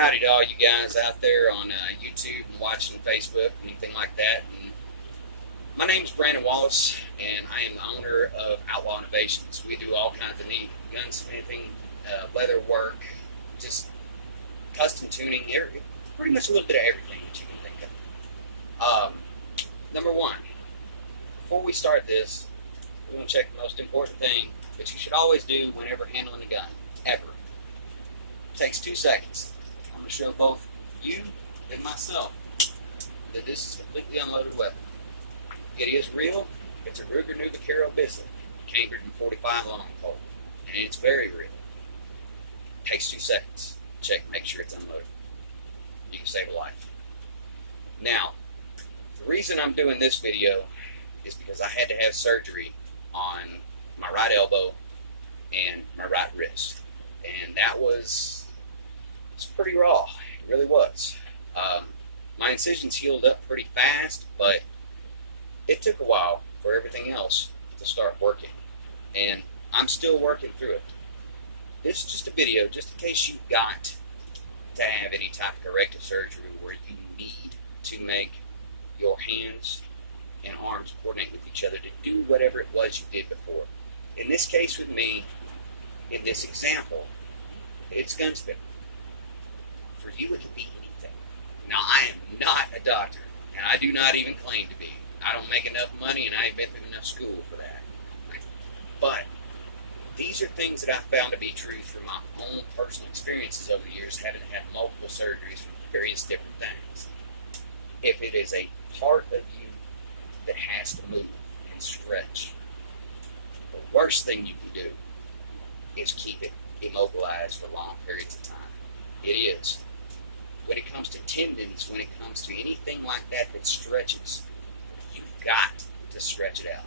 howdy to all you guys out there on YouTube and watching Facebook, anything like that. And my name is Brandon Wallace, and I am the owner of Outlaw Innovations. We do all kinds of neat gunsmithing, leather work, just custom tuning, pretty much a little bit of everything that you can think of. Number one, before we start this, we want to check the most important thing that you should always do whenever handling a gun, ever. It takes 2 seconds. I'm going to show both you and myself that this is a completely unloaded weapon. It is real. It's a Ruger New Vaquero Bislett, cambered in .45 long pole, and it's very real. It takes 2 seconds. Check, make sure it's unloaded. You can save a life. Now, the reason I'm doing this video is because I had to have surgery on my right elbow and my right wrist, and that was pretty raw. It really was. My incisions healed up pretty fast, but it took a while for everything else to start working, and I'm still working through it. This is just a video just in case you've got to have any type of corrective surgery where you need to make your hands and arms coordinate with each other to do whatever it was you did before. In this case with me, in this example, it's gunsmithing. For you, it can be anything. Now, I am not a doctor, and I do not even claim to be. I don't make enough money, and I ain't been through enough school for that. But these are things that I've found to be true from my own personal experiences over the years, having had multiple surgeries for various different things. If it is a part of you that has to move and stretch, the worst thing you can do is keep it immobilized for long periods of time. It is. When it comes to tendons, when it comes to anything like that that stretches, you've got to stretch it out.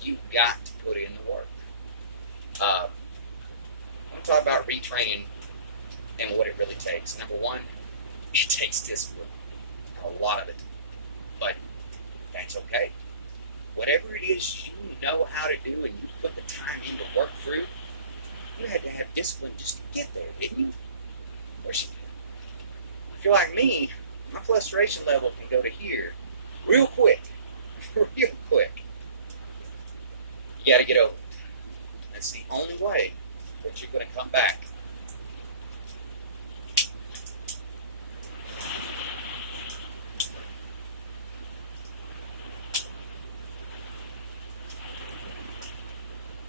You've got to put in the work. I'm going to talk about retraining and what it really takes. Number one, it takes discipline. A lot of it. But that's okay. Whatever it is you know how to do and you put the time in to work through, you had to have discipline just to get there, didn't you? Of course you did. If you're like me, my frustration level can go to here real quick. Real quick. You got to get over it. That's the only way that you're going to come back.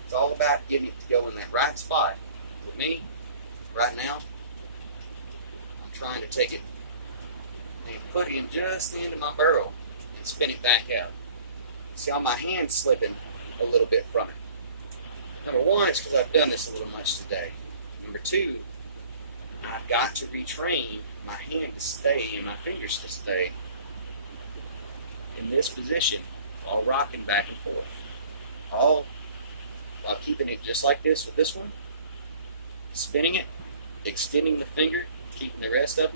It's all about getting it to go in that right spot. With me, right now, I'm trying to take it and put it in just the end of my barrel and spin it back out. See how my hand's slipping a little bit from it. Number one, it's because I've done this a little much today. Number two, I've got to retrain my hand to stay and my fingers to stay in this position while rocking back and forth. All while keeping it just like this with this one, spinning it, extending the finger, keeping the rest of them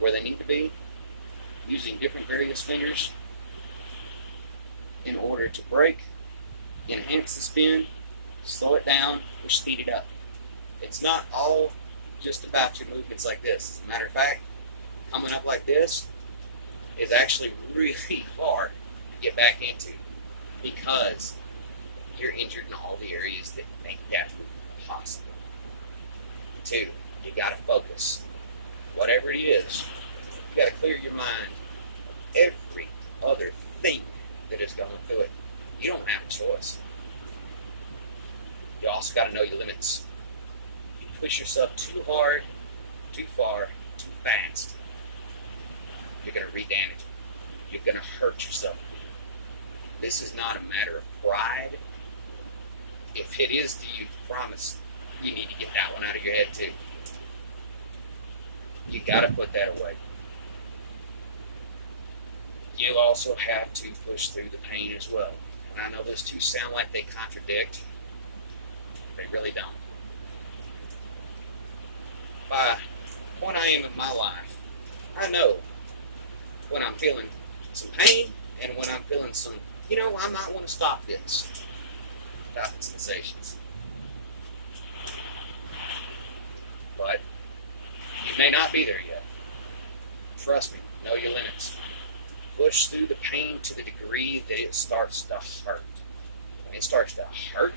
where they need to be, using different various fingers in order to break, enhance the spin, slow it down, or speed it up. It's not all just about your movements like this. As a matter of fact, coming up like this is actually really hard to get back into because you're injured in all the areas that make that possible. 2, you got to focus. Whatever it is, you got to clear your mind of every other thing that is going through it. You don't have a choice. You also got to know your limits. You push yourself too hard, too far, too fast, you're going to re-damage it. You're going to hurt yourself. This is not a matter of pride. If it is to you, promise you need to get that one out of your head too. You got to put that away. You also have to push through the pain as well. And I know those two sound like they contradict. They really don't. By the point I am in my life, I know when I'm feeling some pain and when I'm feeling some, I might want to stop this. Stop the sensations. But you may not be there yet. Trust me, know your limits. Push through the pain to the degree that it starts to hurt. When it starts to hurt,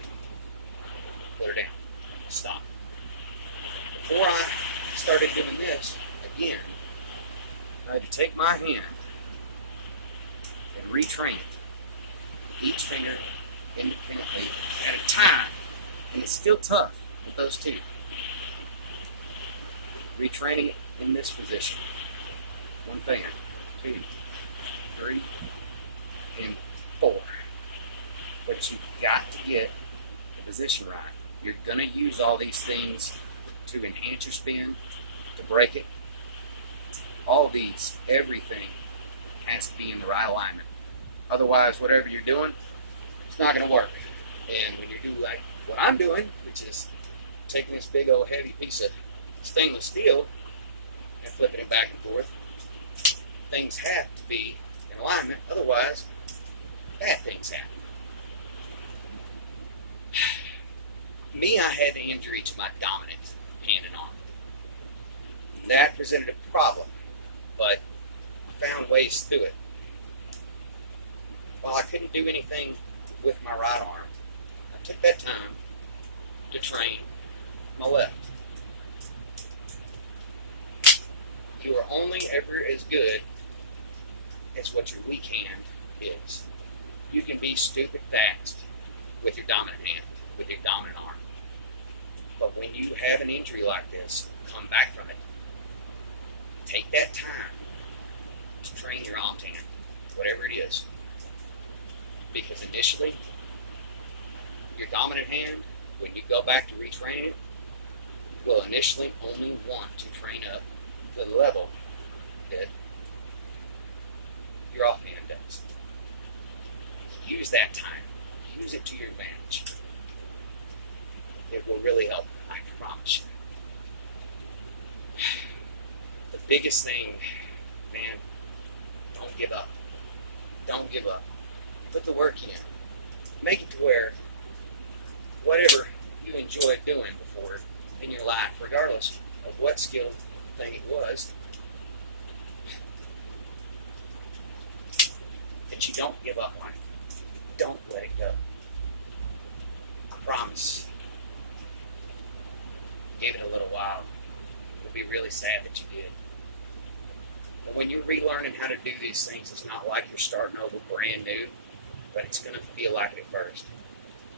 put her down. Stop. Before I started doing this, again, I had to take my hand and retrain it. Each finger independently at a time. And it's still tough with those two. Retraining it in this position. One finger, 2, 3, and 4. But you've got to get the position right. You're going to use all these things to enhance your spin, to break it. All these, everything has to be in the right alignment. Otherwise, whatever you're doing, it's not going to work. And when you do like what I'm doing, which is taking this big old heavy piece of stainless steel and flipping it back and forth, things have to be in alignment. Otherwise, bad things happen. Me, I had an injury to my dominant hand and arm. That presented a problem, but I found ways through it. While I couldn't do anything with my right arm, I took that time to train my left. You are only ever as good as what your weak hand is. You can be stupid fast with your dominant hand, with your dominant arm. But when you have an injury like this, come back from it. Take that time to train your off hand, whatever it is. Because initially, your dominant hand, when you go back to retraining it, will initially only want to train up to the level that your offhand does. Use that time. Use it to your advantage. It will really help, I promise you. The biggest thing, man, don't give up. Don't give up. Put the work in. Make it to where whatever you enjoyed doing before in your life, regardless of what skill thing it was, that you don't give up on it. Don't let it go. I promise. Give it a little while. It'll be really sad that you did. But when you're relearning how to do these things, it's not like you're starting over brand new, but it's going to feel like it at first.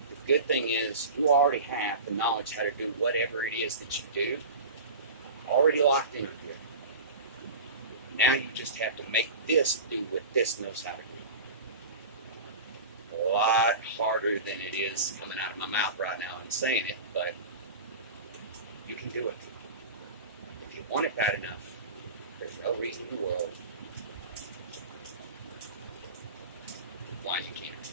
The good thing is you already have the knowledge how to do whatever it is that you do already locked into you. Now you just have to make this do what this knows how to do. A lot harder than it is coming out of my mouth right now and saying it, but you can do it. If you want it bad enough, there's no reason in the world why you can't.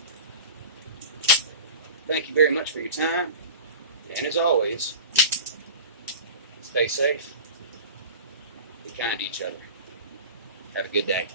Thank you very much for your time, and as always, stay safe, be kind to each other. Have a good day.